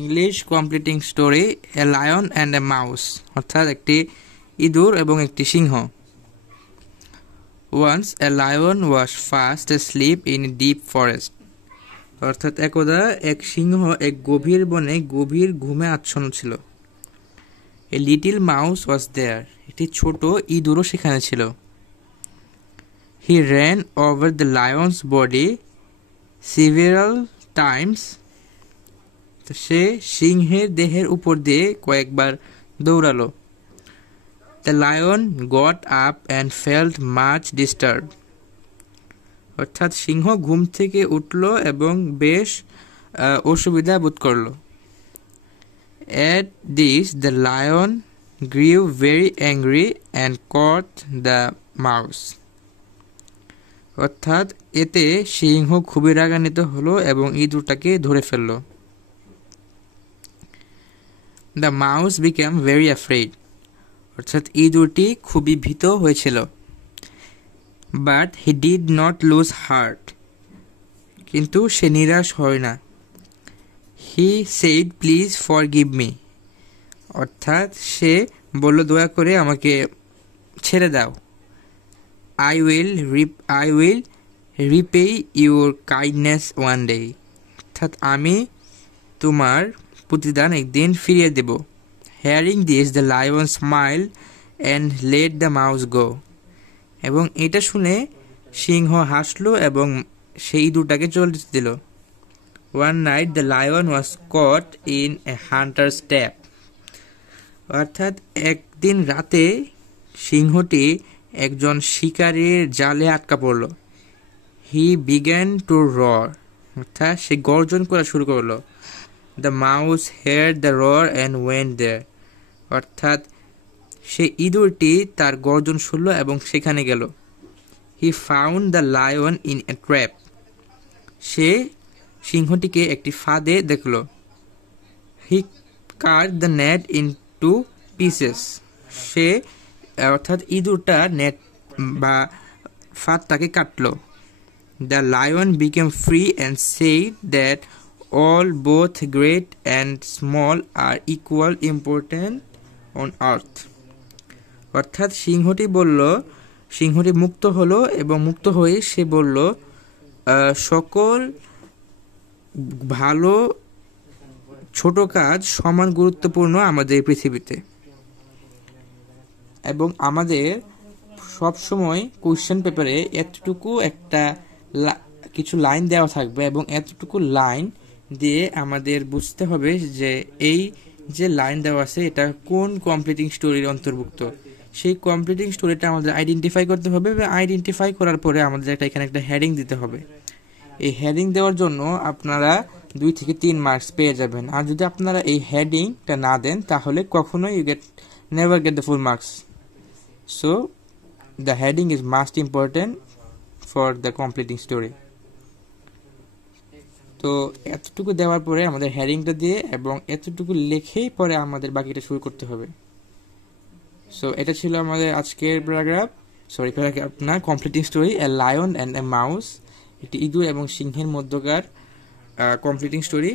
English completing story a lion and a mouse, অর্থাৎ একটি ইঁদুর এবং একটি সিংহ। Once a lion was fast asleep in deep forest, অর্থাৎ একদা এক সিংহ এক গভীর বনে গভীর ঘুমে আচ্ছন্ন ছিল। এ লিটিল মাউস ওয়াজ দেয়ার, একটি ছোট ইঁদুরও সেখানে ছিল। He ran over the lion's body several times, সে সিংহের দেহের উপর দিয়ে কয়েকবার দৌড়ালো। The lion got up and felt much disturbed, অর্থাৎ সিংহ ঘুম থেকে উঠল এবং বেশ অসুবিধা বোধ করল। At this the lion grew very angry and caught the mouse, অর্থাৎ এতে সিংহ খুবই রাগান্বিত হলো এবং ইঁদুরটাকে ধরে ফেলল। The mouse became very afraid, অর্থাৎ ইঁদুরটি খুবই ভীত হয়েছিল। But he did not lose heart, কিন্তু সে নিরাশ হয় না। He said, please forgive me, অর্থাৎ সে বলল দয়া করে আমাকে ছেড়ে দাও। I will repay your kindness one day, অর্থাৎ আমি তোমার প্রতিদান একদিন ফিরিয়ে দেব। Hearing this, the lion smiled and let the mouse go, এবং এটা শুনে সিংহ হাসলো এবং সেই ইঁদুরটাকে চলে যেতে দিল। One night the lion was caught in a hunter's trap, অর্থাৎ একদিন রাতে সিংহটি একজন শিকারীর জালে আটকা পড়ল। He began to roar, অর্থাৎ সে গর্জন করা শুরু করলো। The mouse heard the roar and went there, অর্থাৎ সে ইঁদুরটি তার গর্জন শুনল এবং সেখানে গেল। He found the lion in a trap, সে সিংহটিকে একটি ফাঁদে দেখল। He cut the net into pieces, সে অর্থাৎ ইঁদুরটা নেট বা ফাঁদটাকে কাটল। The lion became free and said that all, both great and small, are equal important on earth, অর্থাৎ সিংহটি মুক্ত হলো এবং মুক্ত হয়ে সে বলল সকল ভালো ছোট কাজ সমান গুরুত্বপূর্ণ আমাদের পৃথিবীতে, এবং আমাদের সব সময় কোশ্চেন পেপারে এতটুকু একটা কিছু লাইন দেওয়া থাকবে এবং এতটুকু লাইন দিয়ে আমাদের বুঝতে হবে যে এই যে লাইন দেওয়া আছে এটা কোন কমপ্লিটিং স্টোরির অন্তর্ভুক্ত। সেই কমপ্লিটিং স্টোরিটা আমাদের আইডেন্টিফাই করতে হবে এবং আইডেন্টিফাই করার পরে আমাদের এখানে একটা হেডিং দিতে হবে। এই হেডিং দেওয়ার জন্য আপনারা 2 থেকে 3 মার্কস পেয়ে যাবেন। আর যদি আপনারা এই হেডিংটা না দেন তাহলে কখনোই never get the full marks. So the heading is most important for the completing story. তো এতটুকু দেওয়ার পরে আমাদের হেডিংটা দিয়ে এবং এতটুকু লিখেই পরে আমাদের বাকিটা শুরু করতে হবে। সো এটা ছিল আমাদের আজকের প্যারাগ্রাফ না, completing story a lion and a mouse, একটি ইঁদুর এবং সিংহের মধ্যকার কমপ্লিটিং স্টোরি।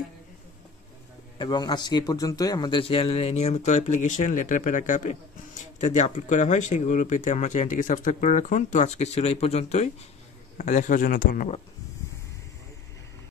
এবং আজকে এই পর্যন্তই। আমাদের চ্যানেলে নিয়মিত অ্যাপ্লিকেশন, লেটার, প্যারাগ্রাফ ইত্যাদি আপলোড করা হয়, সেগুলো পেতে আমার চ্যানেলটিকে সাবস্ক্রাইব করে রাখুন। তো আজকে ছিল এই পর্যন্তই, দেখার জন্য ধন্যবাদ।